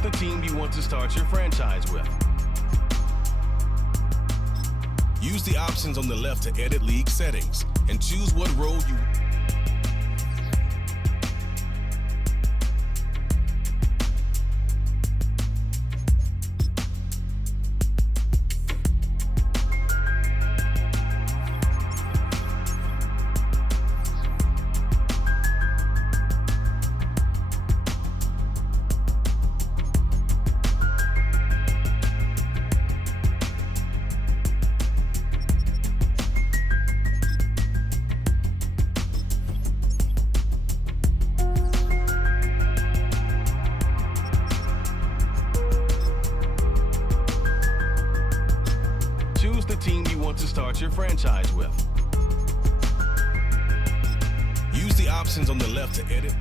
Choose the team you want to start your franchise with. Use the options on the left to edit league settings and choose what role you... Choose the team you want to start your franchise with. Use the options on the left to edit.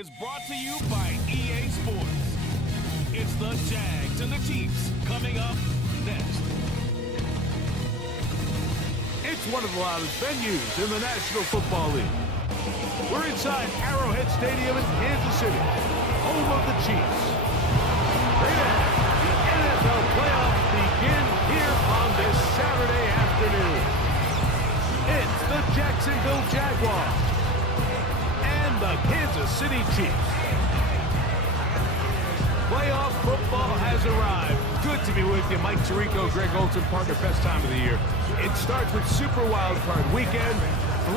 is brought to you by EA Sports. It's the Jags and the Chiefs coming up next. It's one of the loudest venues in the National Football League. We're inside Arrowhead Stadium in Kansas City, home of the Chiefs. The NFL playoffs begin here on this Saturday afternoon. It's the Jacksonville Jaguars and the Kansas City Chiefs. Playoff football has arrived. Good to be with you. Mike Tirico, Greg Olsen, partner, best time of the year. It starts with Super Wildcard weekend,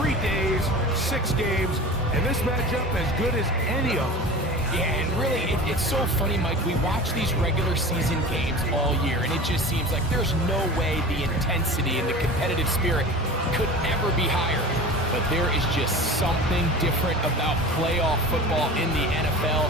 3 days, 6 games, and this matchup as good as any of them. Yeah, and really, it's so funny, Mike. We watch these regular season games all year, and it just seems like there's no way the intensity and the competitive spirit could ever be higher. But there is just something different about playoff football in the NFL.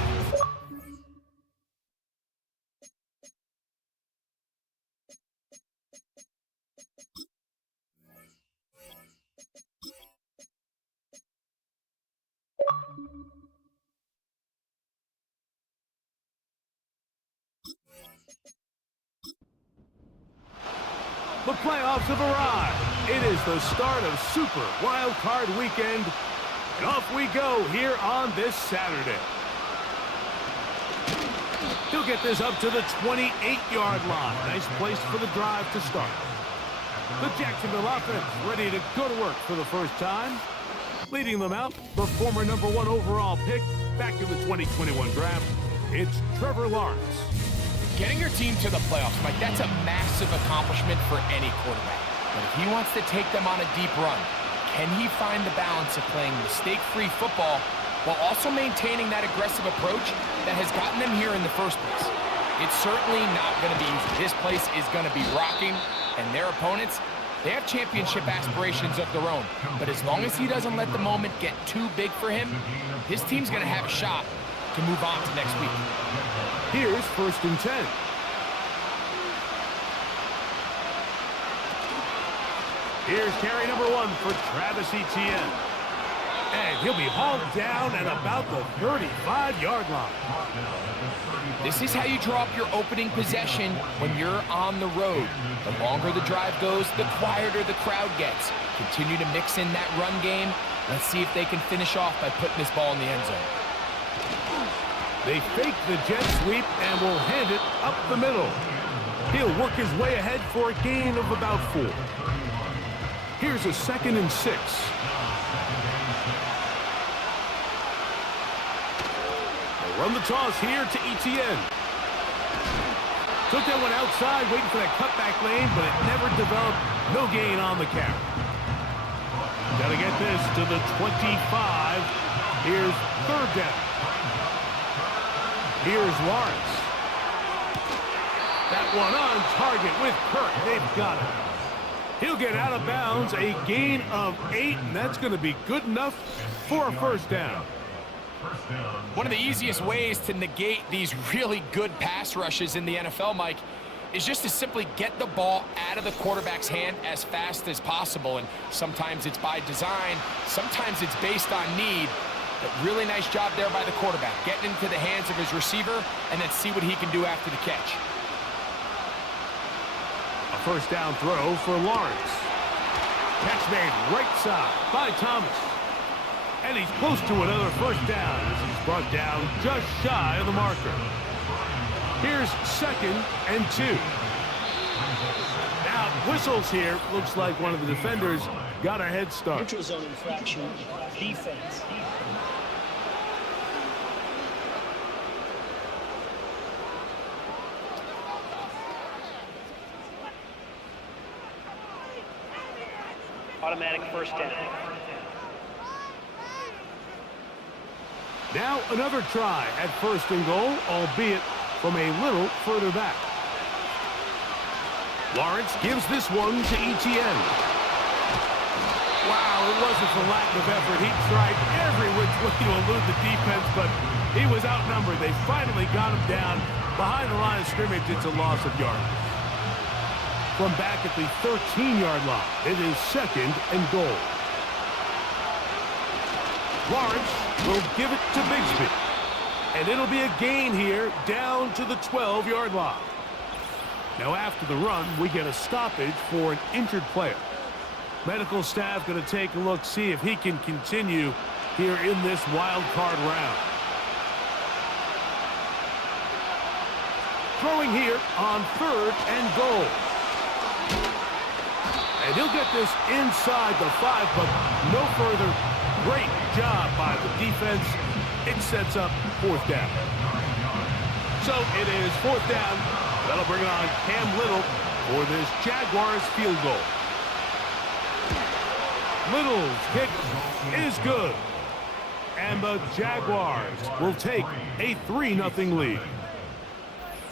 The playoffs have arrived. It is the start of Super Wildcard weekend, and off we go here on this Saturday. He'll get this up to the 28-yard line. Nice place for the drive to start. The Jacksonville offense ready to go to work for the first time. Leading them out, the former #1 overall pick back in the 2021 draft, it's Trevor Lawrence. Getting your team to the playoffs, Mike, that's a massive accomplishment for any quarterback. But if he wants to take them on a deep run, can he find the balance of playing mistake-free football while also maintaining that aggressive approach that has gotten them here in the first place? It's certainly not going to be easy. This place is going to be rocking, and their opponents, they have championship aspirations of their own. But as long as he doesn't let the moment get too big for him, his team's going to have a shot to move on to next week. Here's 1st and 10. Here's carry #1 for Travis Etienne. And he'll be hauled down at about the 35-yard line. This is how you draw up your opening possession when you're on the road. The longer the drive goes, the quieter the crowd gets. Continue to mix in that run game. Let's see if they can finish off by putting this ball in the end zone. They fake the jet sweep and will hand it up the middle. He'll work his way ahead for a gain of about 4. Here's a 2nd and 6. They'll run the toss here to Etienne. Took that one outside, waiting for that cutback lane, but it never developed. No gain on the carry. Got to get this to the 25. Here's 3rd down. Here's Lawrence. That one on target with Kirk. They've got it. He'll get out of bounds, a gain of 8, and that's going to be good enough for a 1st down. One of the easiest ways to negate these really good pass rushes in the NFL, Mike, is just to simply get the ball out of the quarterback's hand as fast as possible. And sometimes it's by design, sometimes it's based on need. But really nice job there by the quarterback, getting into the hands of his receiver and then see what he can do after the catch. A 1st down throw for Lawrence. Catch made right side by Thomas. And he's close to another 1st down as he's brought down just shy of the marker. Here's 2nd and 2. Now, whistles here. Looks like one of the defenders got a head start. Neutral zone infraction, defense. Automatic 1st down. Now another try at 1st and goal, albeit from a little further back. Lawrence gives this one to Etienne. Wow, it wasn't for lack of effort. He tried every which way to elude the defense, but he was outnumbered. They finally got him down behind the line of scrimmage. It's a loss of yardage. From back at the 13-yard line, it is 2nd and goal. Lawrence will give it to Bigsby. And it'll be a gain here down to the 12-yard line. Now after the run, we get a stoppage for an injured player. Medical staff going to take a look, see if he can continue here in this wild card round. Throwing here on 3rd and goal. And he'll get this inside the 5, but no further. Great job by the defense. It sets up 4th down. So it is 4th down. That'll bring it on Cam Little for this Jaguars field goal. Little's kick is good. And the Jaguars will take a 3-0 lead.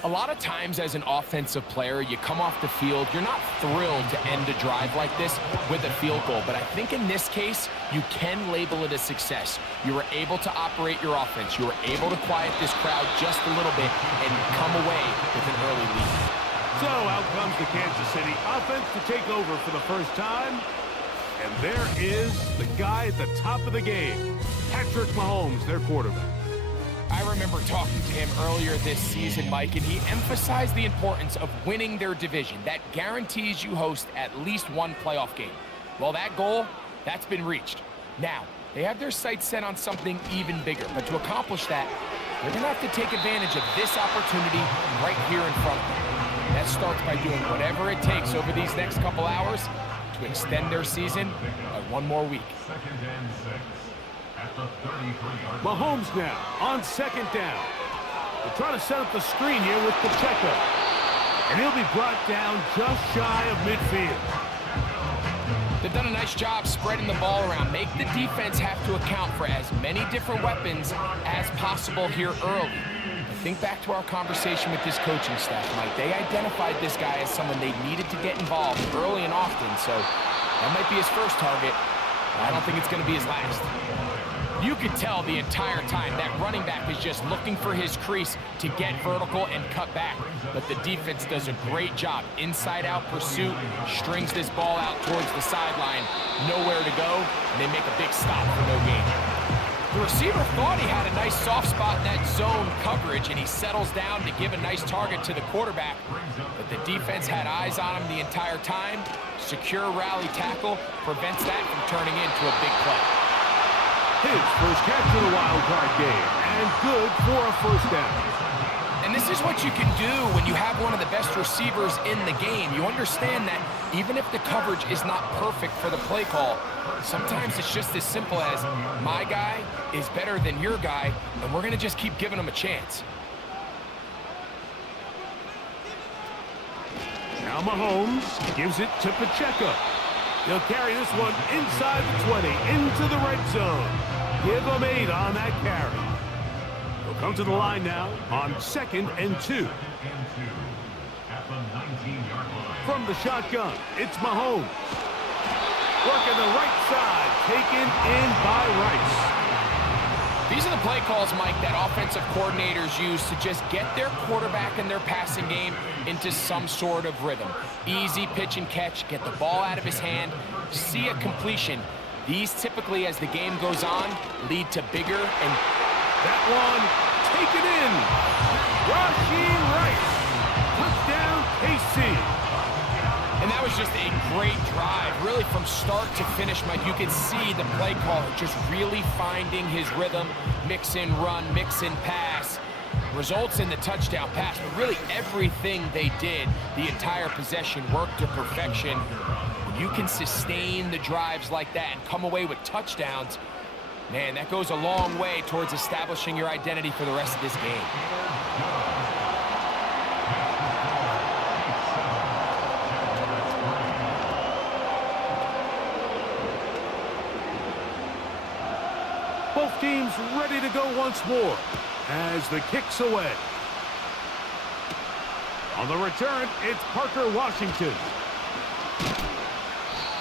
A lot of times as an offensive player, you come off the field, you're not thrilled to end a drive like this with a field goal. But I think in this case, you can label it a success. You were able to operate your offense. You were able to quiet this crowd just a little bit and come away with an early lead. So out comes the Kansas City offense to take over for the first time. And there is the guy at the top of the game, Patrick Mahomes, their quarterback. I remember talking to him earlier this season, Mike, and he emphasized the importance of winning their division. That guarantees you host at least one playoff game. Well, that goal, that's been reached. Now, they have their sights set on something even bigger, but to accomplish that, they're going to have to take advantage of this opportunity right here in front of them. That starts by doing whatever it takes over these next couple hours to extend their season by one more week. Mahomes now on 2nd down. They're trying to set up the screen here with Pacheco. And he'll be brought down just shy of midfield. They've done a nice job spreading the ball around. Make the defense have to account for as many different weapons as possible here early. Think back to our conversation with this coaching staff, Mike. They identified this guy as someone they needed to get involved early and often, so that might be his first target. I don't think it's going to be his last. You could tell the entire time that running back is just looking for his crease to get vertical and cut back. But the defense does a great job. Inside-out pursuit, strings this ball out towards the sideline. Nowhere to go, and they make a big stop for no gain. The receiver thought he had a nice soft spot in that zone coverage, and he settles down to give a nice target to the quarterback. But the defense had eyes on him the entire time. Secure rally tackle prevents that from turning into a big play. His first catch of the wild card game, and good for a 1st down. And this is what you can do when you have one of the best receivers in the game. You understand that even if the coverage is not perfect for the play call, sometimes it's just as simple as my guy is better than your guy, and we're going to just keep giving him a chance. Now Mahomes gives it to Pacheco. He'll carry this one inside the 20, into the red zone. Give him 8 on that carry. He'll come to the line now on 2nd and 2. From the shotgun, it's Mahomes. Working the right side, taken in by Rice. These are the play calls, Mike, that offensive coordinators use to just get their quarterback and their passing game into some sort of rhythm. Easy pitch and catch, get the ball out of his hand, see a completion. These typically, as the game goes on, lead to bigger and... That one, taken in. Rashee Rice. Touchdown, KC. And that was just a great drive, really from start to finish, Mike. You could see the play caller just really finding his rhythm, mix in run, mix in pass. Results in the touchdown pass, but really everything they did, the entire possession worked to perfection. When you can sustain the drives like that and come away with touchdowns, man, that goes a long way towards establishing your identity for the rest of this game. Both teams ready to go once more as the kick's away. On the return, it's Parker Washington.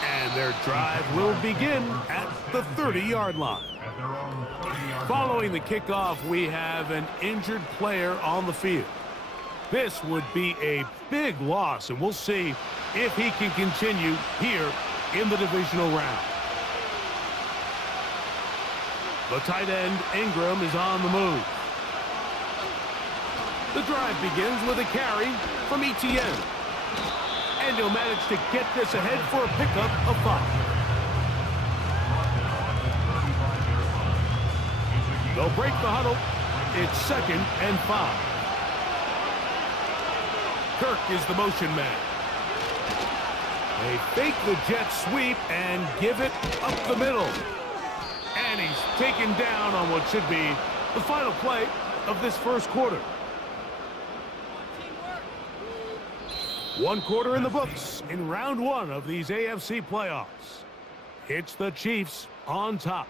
And their drive will begin at the 30-yard line. Following the kickoff, we have an injured player on the field. This would be a big loss, and we'll see if he can continue here in the divisional round. The tight end, Ingram, is on the move. The drive begins with a carry from ETN. And he'll manage to get this ahead for a pickup of 5. They'll break the huddle. It's 2nd and 5. Kirk is the motion man. They fake the jet sweep and give it up the middle. And he's taken down on what should be the final play of this first quarter. 1 quarter in the books in round 1 of these AFC playoffs. It's the Chiefs on top.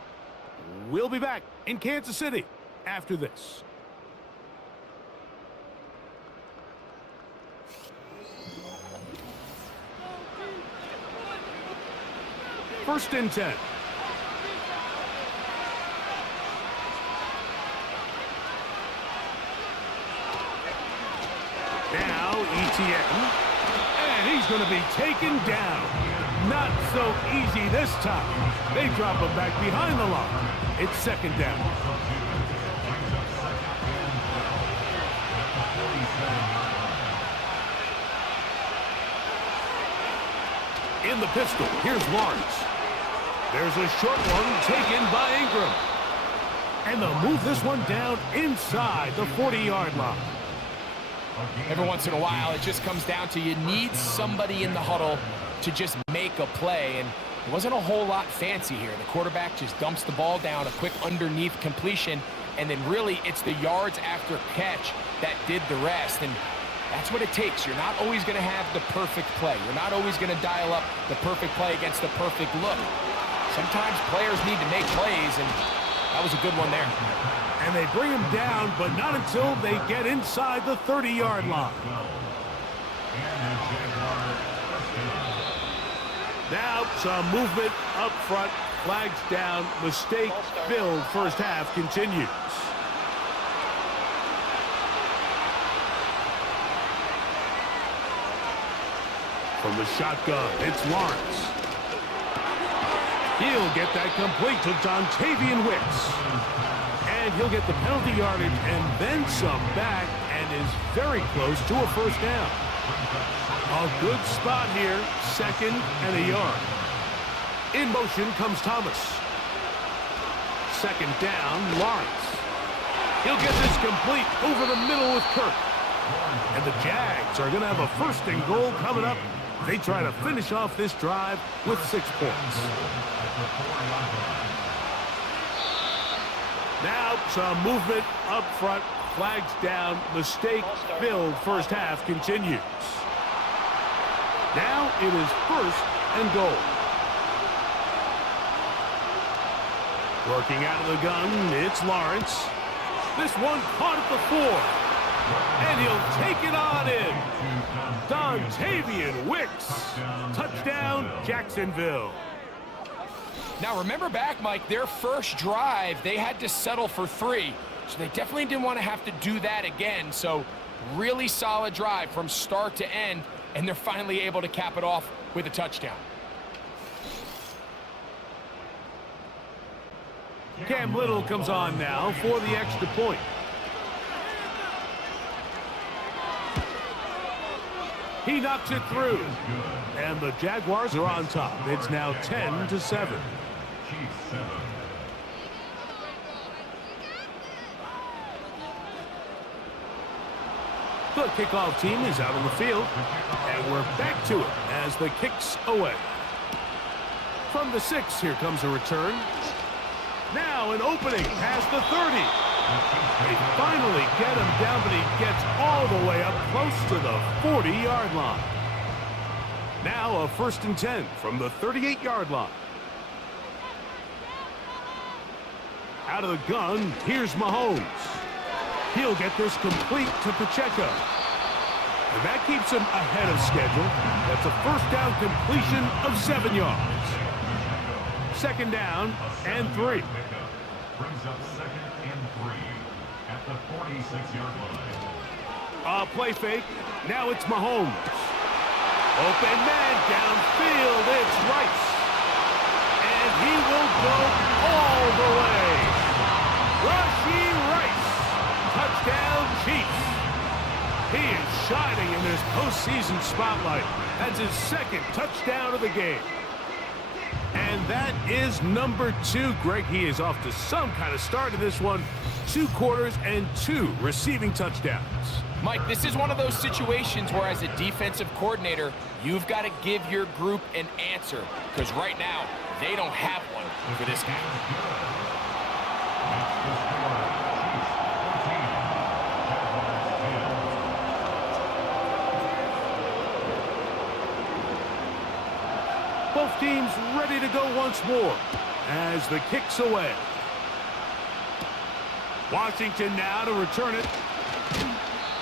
We'll be back in Kansas City after this. First and 10. Now ETN. And he's going to be taken down. Not so easy this time. They drop him back behind the line. It's 2nd down. In the pistol, here's Lawrence. There's a short one taken by Ingram. And they'll move this one down inside the 40-yard line. Every once in a while, it just comes down to you need somebody in the huddle to just make a play. And it wasn't a whole lot fancy here. The quarterback just dumps the ball down, a quick underneath completion, and then really it's the yards after catch that did the rest. And that's what it takes. You're not always going to have the perfect play. You're not always going to dial up the perfect play against the perfect look. Sometimes players need to make plays, and that was a good one there. And they bring him down, but not until they get inside the 30-yard line. Now some movement up front, flags down, mistake-filled first half continues. From the shotgun, it's Lawrence. He'll get that complete to Dontavian Wicks. And he'll get the penalty yardage and then some back and is very close to a first down. A good spot here, 2nd and a yard. In motion comes Thomas. 2nd down, Lawrence. He'll get this complete over the middle with Kirk. And the Jags are going to have a 1st and goal coming up. They try to finish off this drive with 6 points. Now some movement up front, flags down, mistake-filled first half continues. Now it is 1st and goal. Working out of the gun, it's Lawrence. This one caught at the 4. And he'll take it on in. Dontavian Wicks. Touchdown, Jacksonville. Now remember back, Mike, their first drive, they had to settle for 3. So they definitely didn't want to have to do that again. So really solid drive from start to end. And they're finally able to cap it off with a touchdown. Cam Little comes on now for the extra point. He knocks it through. And the Jaguars are on top. It's now 10-7. The kickoff team is out on the field. And we're back to it as the kick's away. From the 6, here comes a return. Now an opening past the 30. They finally get him down, but he gets all the way up close to the 40-yard line. Now a 1st and 10 from the 38-yard line. Out of the gun, here's Mahomes. He'll get this complete to Pacheco. And that keeps him ahead of schedule. That's a 1st down completion of 7 yards. 2nd down and 3. Brings up 2nd and 3 at the 46-yard line. Play fake. Now it's Mahomes. Open man downfield. It's Rice. And he will go all the way. Rashee Rice. Touchdown, Chiefs. He is shining in this postseason spotlight. That's his second touchdown of the game. And that is number 2. Greg, he is off to some kind of start in this one. 2 quarters and 2 receiving touchdowns. Mike, this is one of those situations where as a defensive coordinator, you've got to give your group an answer. Because right now, they don't have one for this guy. Both teams ready to go once more as the kick's away. Washington now to return it.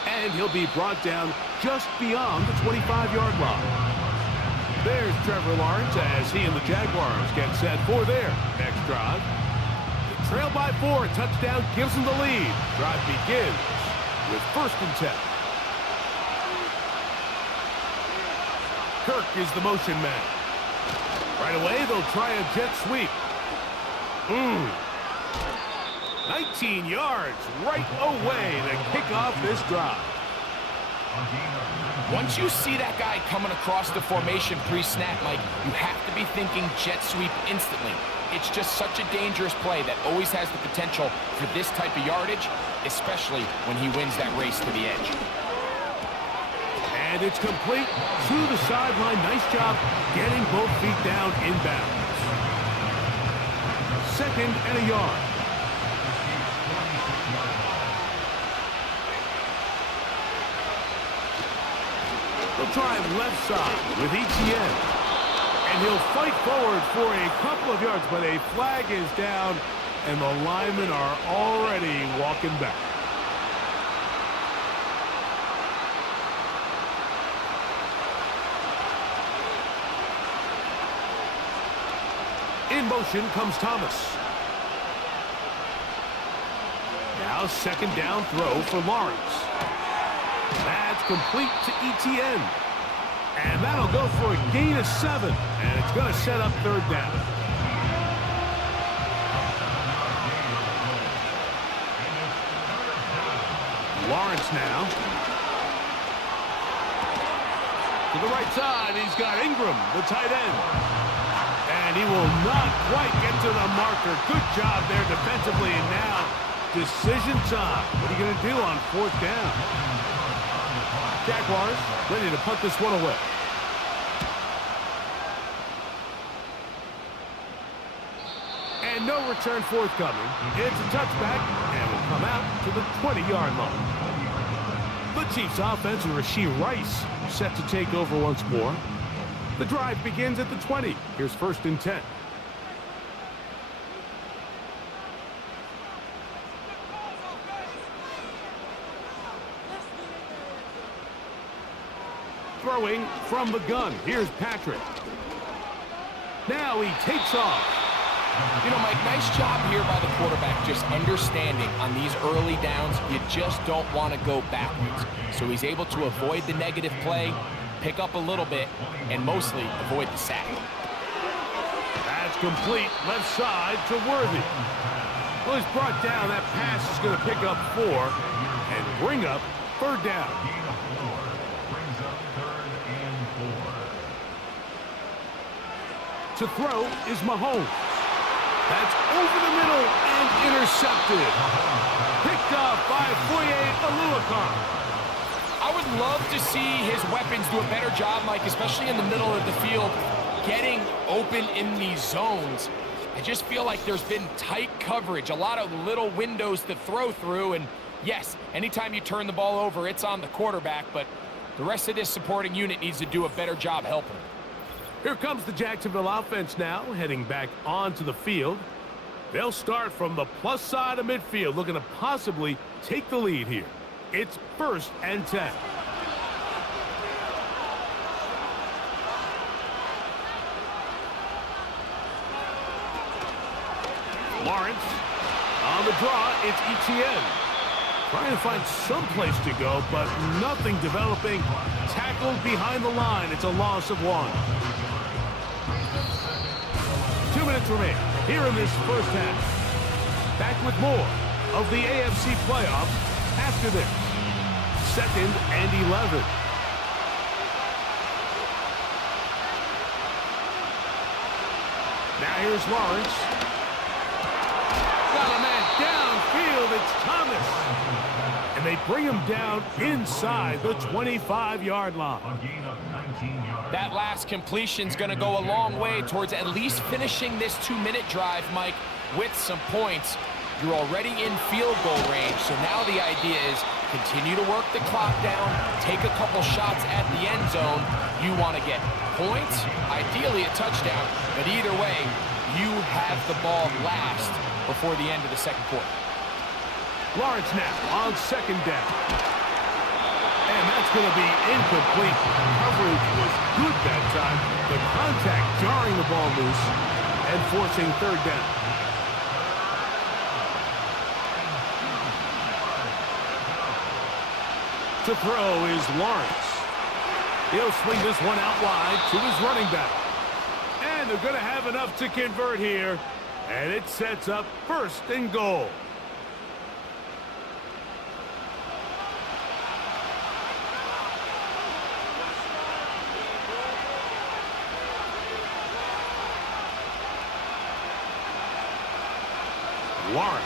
And he'll be brought down just beyond the 25-yard line. There's Trevor Lawrence as he and the Jaguars get set for their next drive. The trail by 4, a touchdown gives them the lead. Drive begins with 1st and 10. Kirk is the motion man. Right away, they'll try a jet sweep. 19 yards right away to kick off this drive. Once you see that guy coming across the formation pre-snap, Mike, you have to be thinking jet sweep instantly. It's just such a dangerous play that always has the potential for this type of yardage, especially when he wins that race to the edge. And it's complete to the sideline. Nice job getting both feet down inbounds. 2nd and a yard. They'll try left side with ETN. And he'll fight forward for a couple of yards, but a flag is down, and the linemen are already walking back. In motion comes Thomas. Now 2nd down throw for Lawrence. That's complete to ETN. And that'll go for a gain of 7. And it's going to set up 3rd down. Lawrence now. To the right side, he's got Ingram, the tight end. And he will not quite get to the marker. Good job there defensively. And now, decision time. What are you going to do on 4th down? Jaguars ready to put this one away. And no return forthcoming. It's a touchback, and will come out to the 20-yard line. The Chiefs offense and Rashee Rice set to take over once more. The drive begins at the 20. Here's 1st and 10. Throwing from the gun. Here's Patrick. Now he takes off. You know, Mike, nice job here by the quarterback just understanding on these early downs, you just don't want to go backwards. So he's able to avoid the negative play, pick up a little bit, and mostly avoid the sack. That's complete left side to Worthy. Well, he's brought down. That pass is going to pick up 4 and bring up 3rd down. To throw is Mahomes. That's over the middle and intercepted. Picked off by Foye Oluokun. I would love to see his weapons do a better job, Mike, especially in the middle of the field, getting open in these zones. I just feel like there's been tight coverage, a lot of little windows to throw through, and yes, anytime you turn the ball over, it's on the quarterback, but the rest of this supporting unit needs to do a better job helping him. Here comes the Jacksonville offense now, heading back onto the field. They'll start from the plus side of midfield, looking to possibly take the lead here. It's 1st and 10. Lawrence on the draw. It's ETN. Trying to find some place to go, but nothing developing. Tackled behind the line. It's a loss of 1. 2 minutes remain here in this 1st half. Back with more of the AFC playoffs after this. 2nd and 11. Now here's Lawrence. Got a man downfield. It's Thomas. And they bring him down inside the 25-yard line. A gain of 19 yards. That last completion's going to go a long way towards at least finishing this 2-minute drive, Mike, with some points. You're already in field goal range, so now the idea is continue to work the clock down, take a couple shots at the end zone. You want to get points, ideally a touchdown, but either way, you have the ball last before the end of the second quarter. Lawrence now on 2nd down. And that's going to be incomplete. Coverage was good that time. The contact jarring the ball loose and forcing 3rd down. To throw is Lawrence. He'll swing this one out wide to his running back. And they're going to have enough to convert here. And it sets up 1st and goal. Lawrence.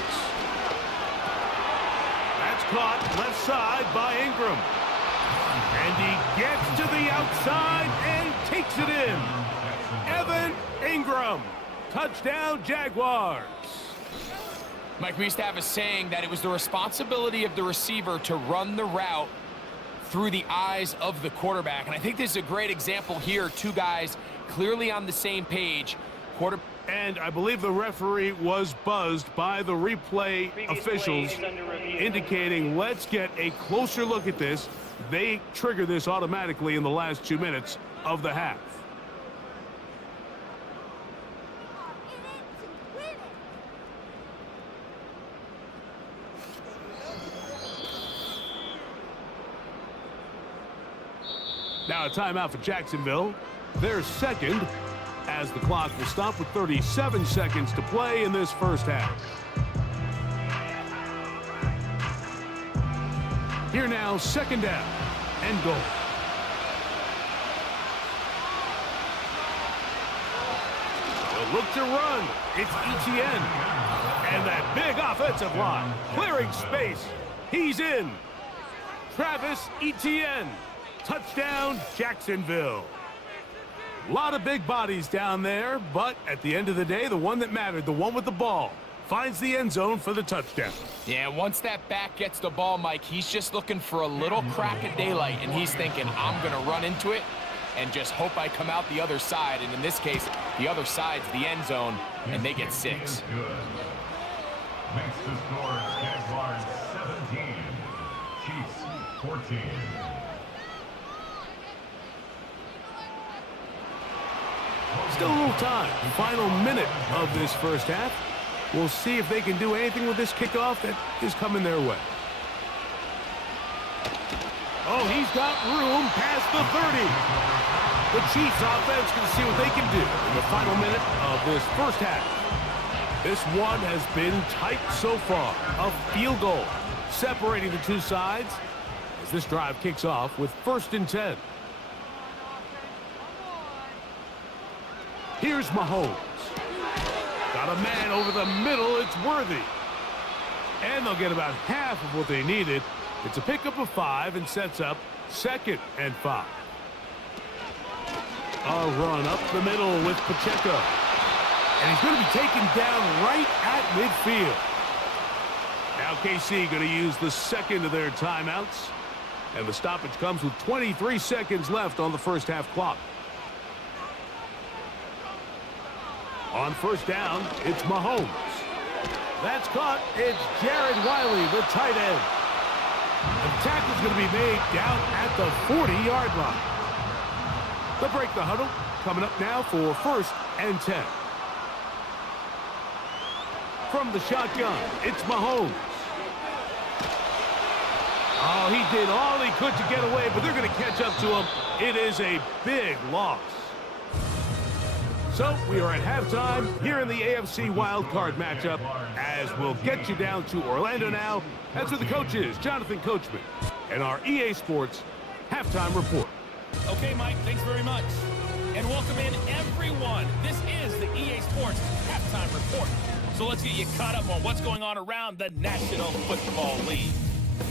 That's caught left side by Ingram. And he gets to the outside and takes it in. Evan Ingram. Touchdown, Jaguars. Mike, we used to have a saying that it was the responsibility of the receiver to run the route through the eyes of the quarterback. And I think this is a great example here. Two guys clearly on the same page. And I believe the referee was buzzed by the replay officials indicating, let's get a closer look at this. They trigger this automatically in the last 2 minutes of the half. Now a timeout for Jacksonville. Their second, as the clock will stop with 37 seconds to play in this first half. Here now, 2nd down and goal. They'll look to run. It's ETN. And that big offensive line clearing space. He's in. Travis Etienne. Touchdown, Jacksonville. A lot of big bodies down there, but at the end of the day, the one that mattered, the one with the ball, finds the end zone for the touchdown. Yeah, once that back gets the ball, Mike, he's just looking for a little crack of daylight, and he's thinking, I'm going to run into it and just hope I come out the other side. And in this case, the other side's the end zone, and they get 6. Next to score, Jaguars 17, Chiefs 14. Still a little time. Final minute of this first half. We'll see if they can do anything with this kickoff that is coming their way. Oh, he's got room past the 30. The Chiefs offense can see what they can do in the final minute of this first half. This one has been tight so far. A field goal separating the two sides as this drive kicks off with 1st and 10. Here's Mahomes. Got a man over the middle. It's Worthy. And they'll get about half of what they needed. It's a pickup of 5 and sets up 2nd and 5. A run up the middle with Pacheco. And he's going to be taken down right at midfield. Now KC going to use the second of their timeouts. And the stoppage comes with 23 seconds left on the first half clock. On 1st down, it's Mahomes. That's caught. It's Jared Wiley, the tight end. The tackle's going to be made down at the 40-yard line. They'll break the huddle. Coming up now for 1st and 10. From the shotgun, it's Mahomes. Oh, he did all he could to get away, but they're going to catch up to him. It is a big loss. So we are at halftime here in the AFC Wildcard matchup as we'll get you down to Orlando now. As for the coaches, Jonathan Coachman, and our EA Sports halftime report. Okay, Mike, thanks very much. And welcome in, everyone. This is the EA Sports halftime report. So let's get you caught up on what's going on around the National Football League.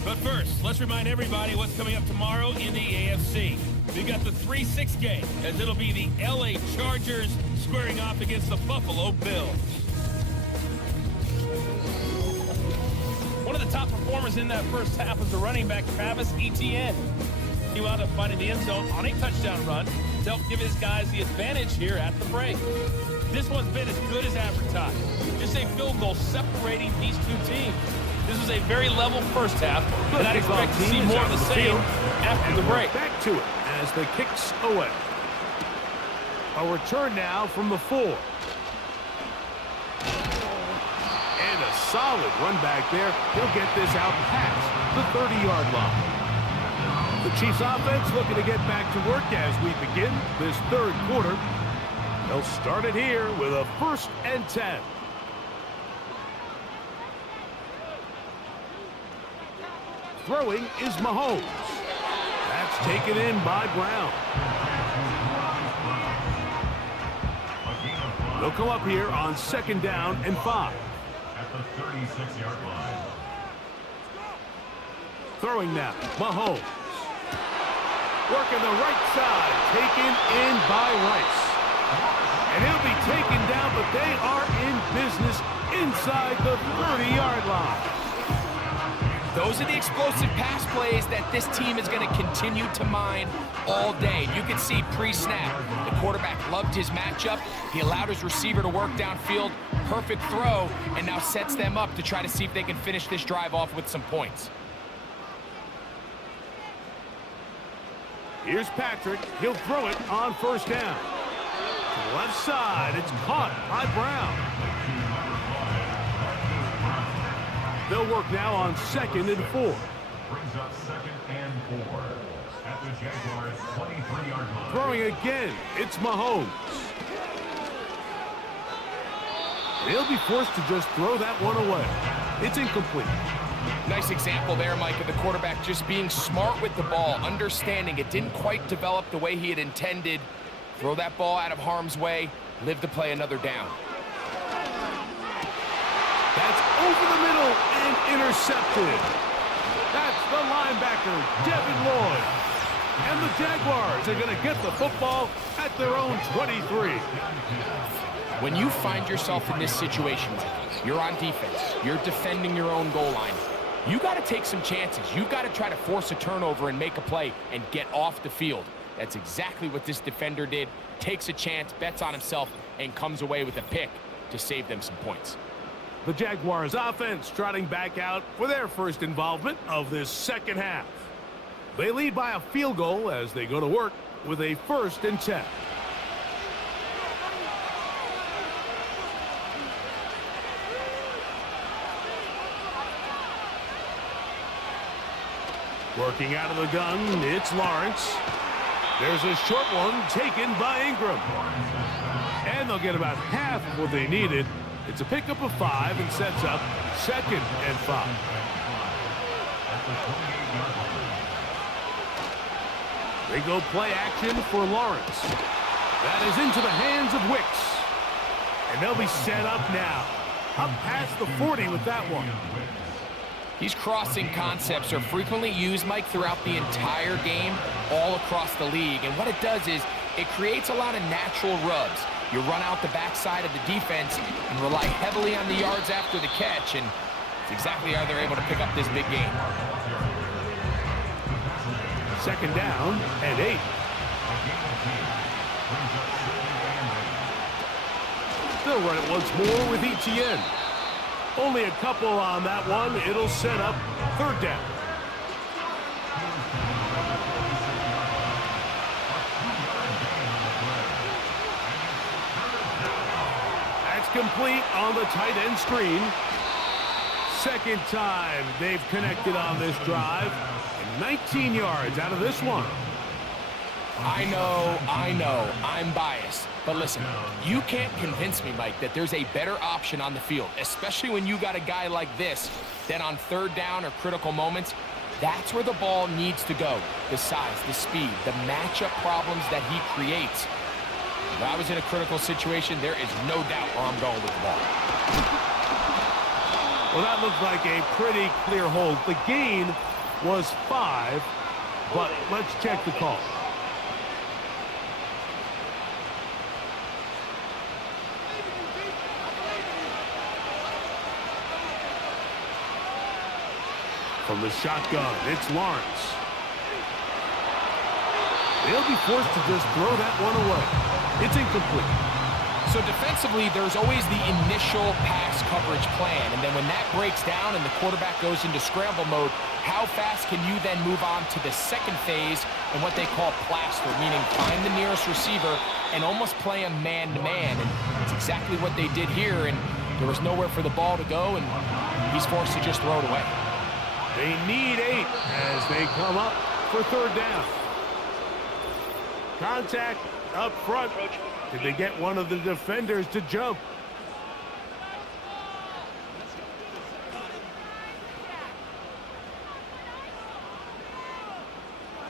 But first, let's remind everybody what's coming up tomorrow in the AFC. We've got the 3-6 game, as it'll be the LA Chargers squaring off against the Buffalo Bills. One of the top performers in that first half was the running back Travis Etienne. He wound up finding the end zone on a touchdown run to help give his guys the advantage here at the break. This one's been as good as advertised. Just a field goal separating these two teams. This was a very level first half, and I'd expect to see more of the same after the break. Back to it as the kicks away. A return now from the 4. And a solid run back there. He'll get this out past the 30-yard line. The Chiefs offense looking to get back to work as we begin this third quarter. They'll start it here with a 1st and 10. Throwing is Mahomes. That's taken in by Brown. They'll come up here on 2nd down and 5. At the 36-yard line. Throwing now, Mahomes. Working the right side, taken in by Rice. And he'll be taken down, but they are in business inside the 30-yard line. Those are the explosive pass plays that this team is going to continue to mine all day. You can see pre-snap, the quarterback loved his matchup. He allowed his receiver to work downfield, perfect throw, and now sets them up to try to see if they can finish this drive off with some points. Here's Patrick. He'll throw it on 1st down. To the left side, it's caught by Brown. They'll work now on 2nd and 4. Brings up 2nd and 4 at the Jaguars 23-yard line. Throwing again, it's Mahomes. They'll be forced to just throw that one away. It's incomplete. Nice example there, Mike, of the quarterback just being smart with the ball, understanding it didn't quite develop the way he had intended. Throw that ball out of harm's way, live to play another down. That's over the middle and intercepted. That's the linebacker, Devin Lloyd. And the Jaguars are going to get the football at their own 23. When you find yourself in this situation, you're on defense, you're defending your own goal line, you got to take some chances. You got to try to force a turnover and make a play and get off the field. That's exactly what this defender did. Takes a chance, bets on himself, and comes away with a pick to save them some points. The Jaguars offense trotting back out for their first involvement of this second half. They lead by a field goal as they go to work with a 1st and 10. Working out of the gun, it's Lawrence. There's a short one taken by Ingram. And they'll get about half of what they needed. It's a pickup of 5 and sets up 2nd and 5. They go play action for Lawrence. That is into the hands of Wicks. And they'll be set up now. Up past the 40 with that one. These crossing concepts are frequently used, Mike, throughout the entire game, all across the league. And what it does is it creates a lot of natural rubs. You run out the backside of the defense and rely heavily on the yards after the catch, and it's exactly how they're able to pick up this big game. 2nd down and 8. They'll run it once more with Etienne. Only a couple on that one. It'll set up 3rd down. That's complete on the tight end screen. 2nd time they've connected on this drive. And 19 yards out of this one. I know, I'm biased. But listen, you can't convince me, Mike, that there's a better option on the field, especially when you got a guy like this, than on third down or critical moments. That's where the ball needs to go. The size, the speed, the matchup problems that he creates. If I was in a critical situation, there is no doubt where I'm going with the ball. Well, that looked like a pretty clear hold. The gain was 5, but let's check the call. From the shotgun, it's Lawrence. They'll be forced to just throw that one away. It's incomplete. So defensively, there's always the initial pass coverage plan, and then when that breaks down and the quarterback goes into scramble mode, how fast can you then move on to the second phase and what they call plaster, meaning find the nearest receiver and almost play him man-to-man, and that's exactly what they did here, and there was nowhere for the ball to go, and he's forced to just throw it away. They need 8 as they come up for third down. Contact up front. Did they get one of the defenders to jump?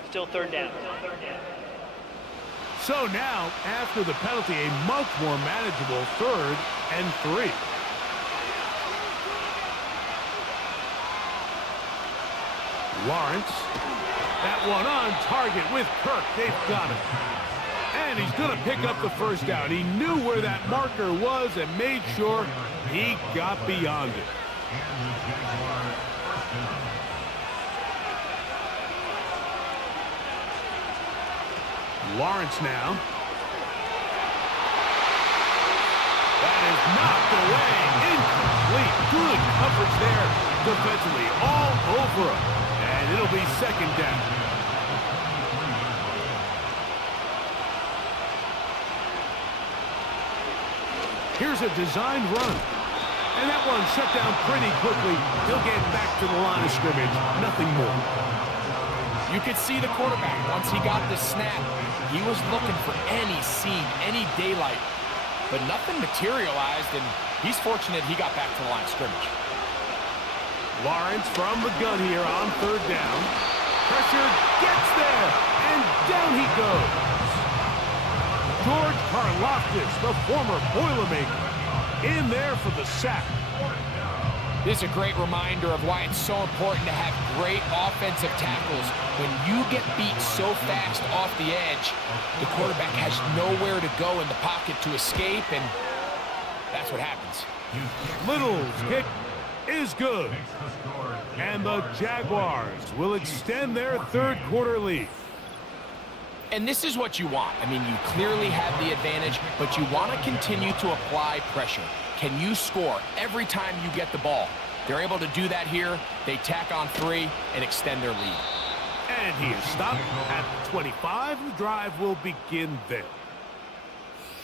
Still third down. So now, after the penalty, a much more manageable 3rd and 3. Lawrence, that one on target with Kirk. They've got it. And he's going to pick up the first down. He knew where that marker was and made sure he got beyond it. Lawrence now. That is knocked away. Incomplete. Good coverage there defensively. All over him. And it'll be second down. Here's a designed run. And that one shut down pretty quickly. He'll get back to the line of scrimmage. Nothing more. You could see the quarterback, once he got the snap, he was looking for any seam, any daylight. But nothing materialized, and he's fortunate he got back to the line of scrimmage. Lawrence from the gun here on third down. Pressure gets there, and down he goes. George Karlaftis, the former Boilermaker, in there for the sack. This is a great reminder of why it's so important to have great offensive tackles. When you get beat so fast off the edge, the quarterback has nowhere to go in the pocket to escape, and that's what happens. Little's kick is good. And the Jaguars will extend their third quarter lead. And this is what you want. I mean, you clearly have the advantage, but you want to continue to apply pressure. Can you score every time you get the ball? They're able to do that here. They tack on 3 and extend their lead. And he is stopped at 25. The drive will begin there.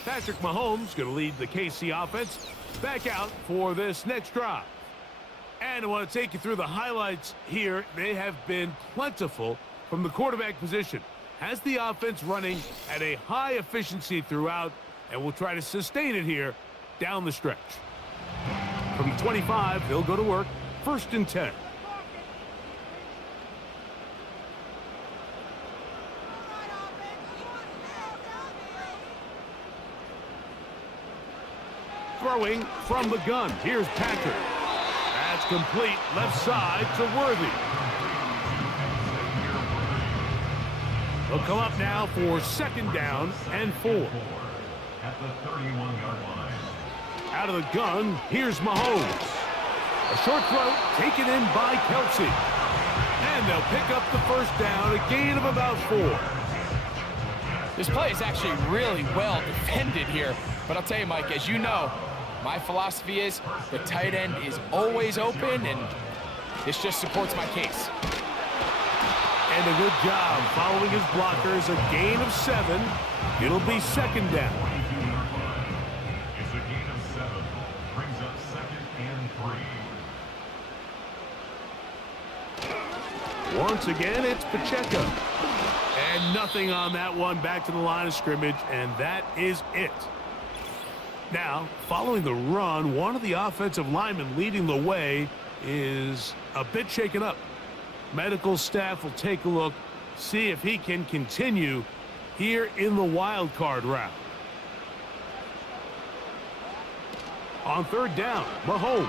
Patrick Mahomes going to lead the KC offense back out for this next drive. And I want to take you through the highlights here. They have been plentiful from the quarterback position. Has the offense running at a high efficiency throughout, and will try to sustain it here down the stretch. From 25, they'll go to work. 1st and 10. Throwing from the gun. Here's Patrick. That's complete. Left side to Worthy. They'll come up now for 2nd down and 4. At the 31-yard line. Out of the gun, here's Mahomes. A short throw taken in by Kelsey. And they'll pick up the first down, a gain of about 4. This play is actually really well defended here. But I'll tell you, Mike, as you know, my philosophy is the tight end is always open, and this just supports my case. And a good job following his blockers, a gain of 7. It'll be 2nd down. It's a gain of 7. Brings up 2nd and 3. Once again, it's Pacheco. And nothing on that one. Back to the line of scrimmage, and that is it. Now, following the run, one of the offensive linemen leading the way is a bit shaken up. Medical staff will take a look, see if he can continue here in the wild card round. On third down, Mahomes.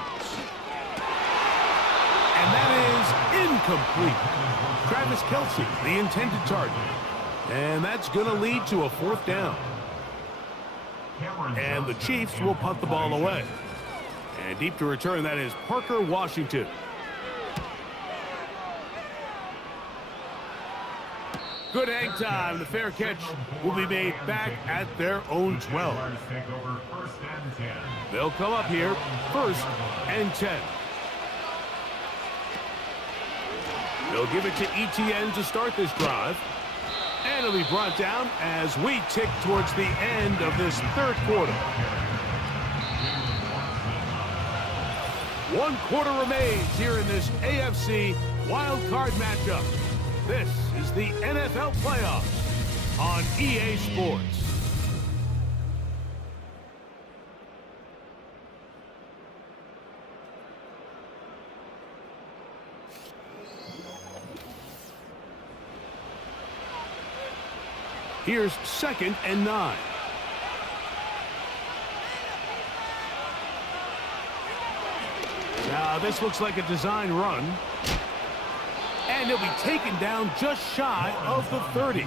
And that is incomplete. Travis Kelce, the intended target. And that's going to lead to a fourth down. And the Chiefs will punt the ball away. And deep to return, that is Parker Washington. Good hang time. The fair catch will be made back at their own 12. They'll come up here, 1st and 10. They'll give it to ETN to start this drive. And it'll be brought down as we tick towards the end of this third quarter. 1 quarter remains here in this AFC wildcard matchup. This is the NFL playoffs on EA Sports. Here's 2nd and 9. Now this looks like a design run. And he'll be taken down just shy of the 30.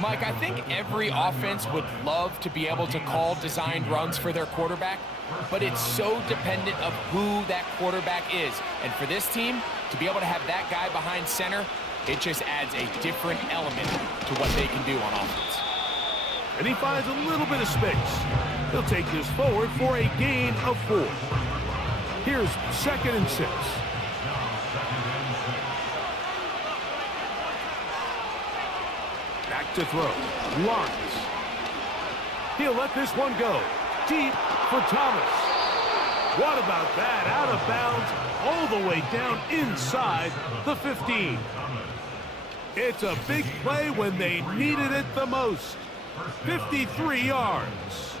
Mike, I think every offense would love to be able to call designed runs for their quarterback, but it's so dependent of who that quarterback is. And for this team, to be able to have that guy behind center, it just adds a different element to what they can do on offense. And he finds a little bit of space. He'll take this forward for a gain of 4. Here's 2nd and 6. Back to throw. Lawrence. He'll let this one go. Deep for Thomas. What about that? Out of bounds all the way down inside the 15. It's a big play when they needed it the most. 53 yards.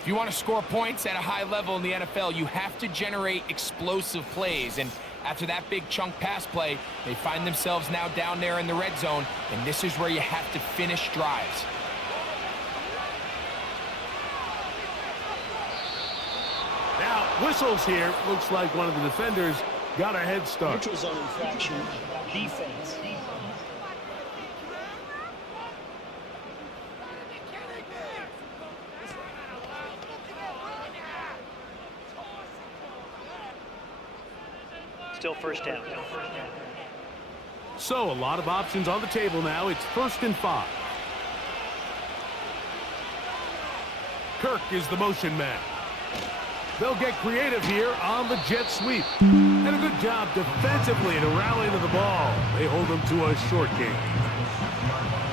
If you want to score points at a high level in the NFL, you have to generate explosive plays. And after that big chunk pass play, they find themselves now down there in the red zone, and this is where you have to finish drives. Now, whistles here. Looks like one of the defenders got a head start. Neutral zone infraction, defense. Still 1st down. So, a lot of options on the table now. It's 1st and 5. Kirk is the motion man. They'll get creative here on the jet sweep. And a good job defensively to rally to the ball. They hold them to a short game.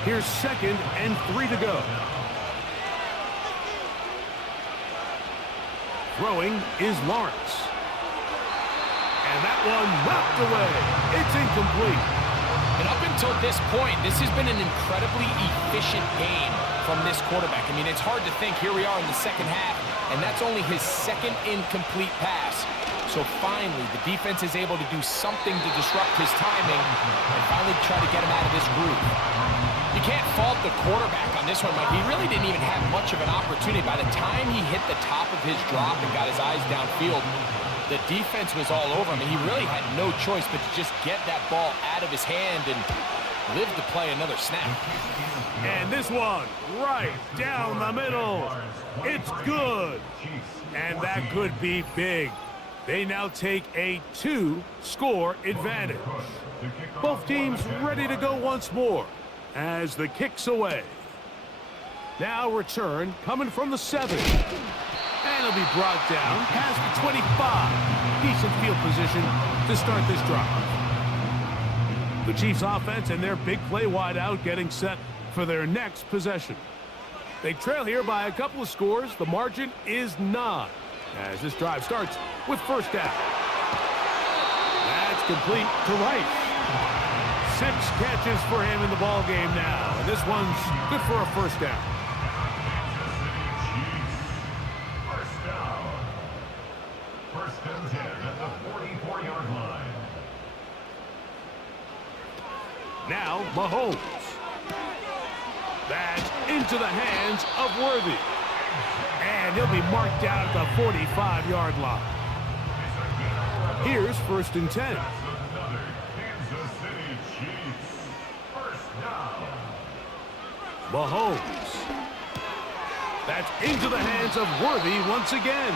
Here's 2nd and 3 to go. Throwing is Lawrence. And that one knocked away. It's incomplete. And up until this point, this has been an incredibly efficient game from this quarterback. I mean, it's hard to think here we are in the second half, and that's only his 2nd incomplete pass. So finally, the defense is able to do something to disrupt his timing and finally try to get him out of this groove. You can't fault the quarterback on this one, Mike. He really didn't even have much of an opportunity. By the time he hit the top of his drop and got his eyes downfield, the defense was all over him, and he really had no choice but to just get that ball out of his hand and live to play another snap. And this one, right down the middle. It's good. And that could be big. They now take a 2-score advantage. Both teams ready to go once more as the kick's away. Now return coming from the 7. And it'll be brought down past the 25. Decent field position to start this drive. The Chiefs offense and their big play wide out getting set for their next possession. They trail here by a couple of scores. The margin is 9 as this drive starts with 1st down. That's complete to Rice. 6 catches for him in the ball game now, and this one's good for a first down. First down. First and 10 at the 44-yard line. Now Mahomes. That's into the hands of Worthy. And he'll be marked down at the 45-yard line. Here's first and 10. Another Kansas City Chiefs. First down. Mahomes. That's into the hands of Worthy once again.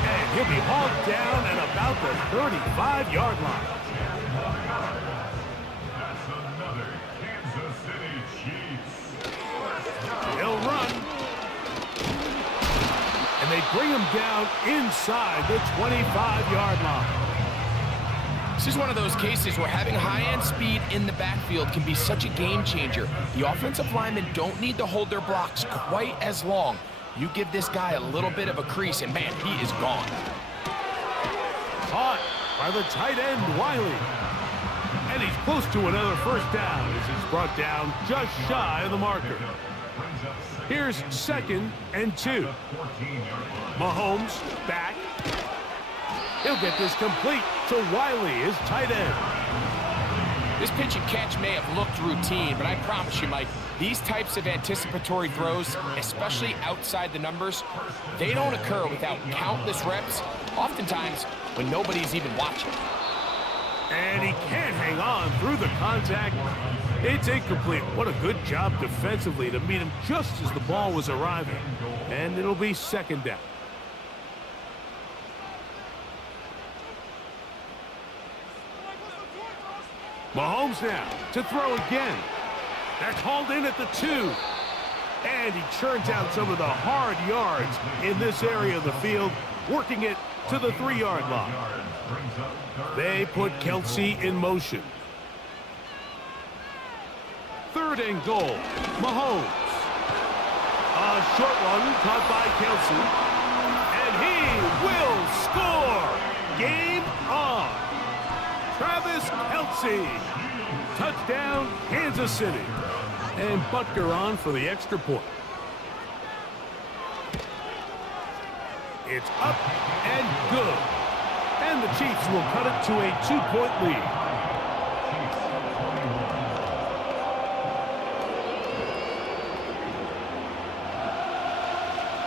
And he'll be hauled down at about the 35-yard line. That's another Kansas City Chiefs. He'll run. And they bring him down inside the 25-yard line. This is one of those cases where having high-end speed in the backfield can be such a game changer. The offensive linemen don't need to hold their blocks quite as long. You give this guy a little bit of a crease, and man, he is gone. Caught by the tight end, Wiley. And he's close to another first down as he's brought down just shy of the marker. Here's second and 2. Mahomes back. He'll get this complete to Wiley, his tight end. This pitch and catch may have looked routine, but I promise you, Mike, these types of anticipatory throws, especially outside the numbers, they don't occur without countless reps, oftentimes when nobody's even watching. And he can't hang on through the contact. It's incomplete. What a good job defensively to meet him just as the ball was arriving. And it'll be second down. Mahomes now to throw again. That's hauled in at the 2. And he churns out some of the hard yards in this area of the field, working it to the 3-yard line. They put Kelce in motion. Third and goal. Mahomes. A short one caught by Kelce. And he will score. Game on. Travis Kelce. Touchdown, Kansas City. And Butker on for the extra point. It's up and good. And the Chiefs will cut it to a 2-point lead.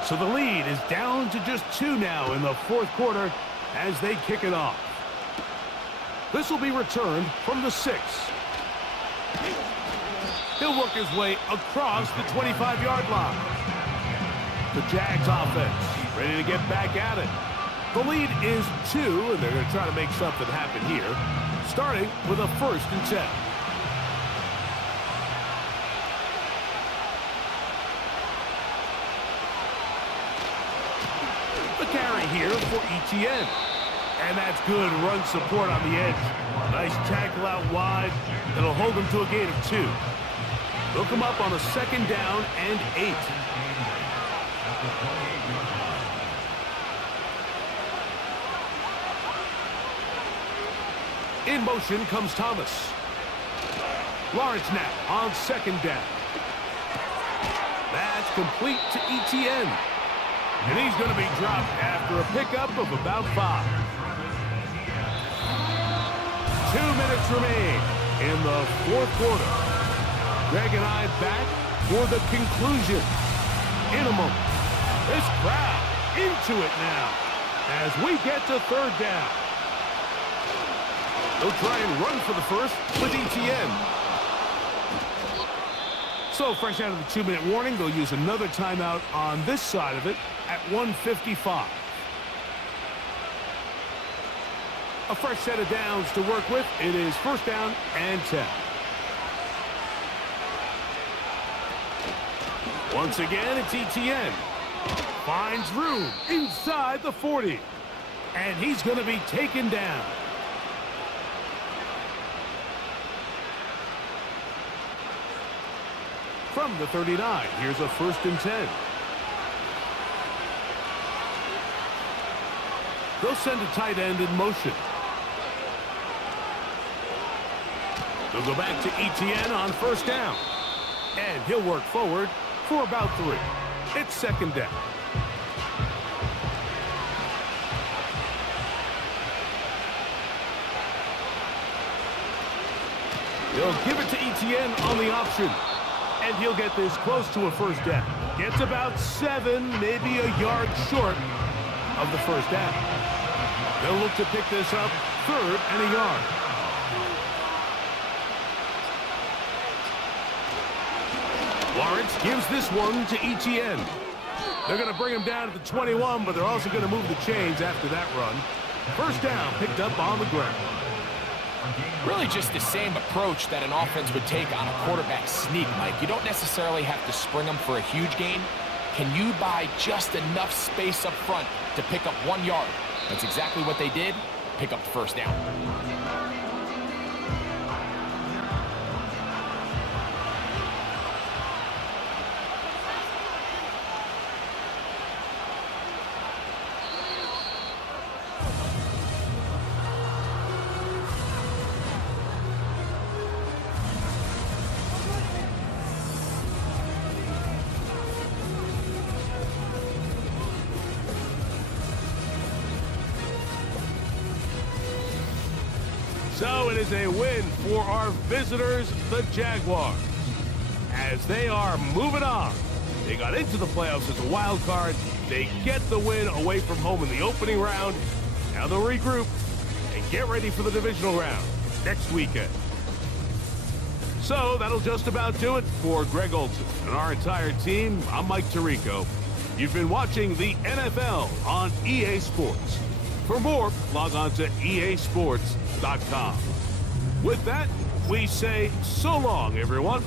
So the lead is down to just 2 now in the fourth quarter as they kick it off. This will be returned from the 6. He'll work his way across the 25-yard line. The Jags offense ready to get back at it. The lead is 2, and they're going to try to make something happen here, starting with a first and 10. The carry here for ETN. And that's good run support on the edge. Nice tackle out wide. That'll hold them to a gain of 2. They'll come up on a second down and 8. In motion comes Thomas. Lawrence now on second down. That's complete to ETN. And he's going to be dropped after a pickup of about 5. 2 minutes remain in the fourth quarter. Greg and I back for the conclusion in a moment. This crowd into it now as we get to third down. They'll try and run for the first with ETN. So fresh out of the 2-minute warning, they'll use another timeout on this side of it at 1:55. A fresh set of downs to work with. It is first down and 10. Once again, it's ETN. Finds room inside the 40. And he's going to be taken down. From the 39, here's a first and 10. They'll send a tight end in motion. They'll go back to ETN on first down. And he'll work forward for about 3. It's second down. He'll give it to ETN on the option. And he'll get this close to a first down. Gets about 7, maybe a yard short of the first down. They'll look to pick this up 3rd and a yard. Lawrence gives this one to ETN. They're going to bring him down to the 21, but they're also going to move the chains after that run. First down picked up on the ground. Really just the same approach that an offense would take on a quarterback sneak, Mike. You don't necessarily have to spring them for a huge gain. Can you buy just enough space up front to pick up 1 yard? That's exactly what they did. Pick up the first down. So it is a win for our visitors, the Jaguars, as they are moving on. They got into the playoffs as a wild card. They get the win away from home in the opening round. Now they'll regroup and get ready for the divisional round next weekend. So that'll just about do it for Greg Olson and our entire team. I'm Mike Tirico. You've been watching the NFL on EA Sports. For more, log on to easports.com. With that, we say so long, everyone.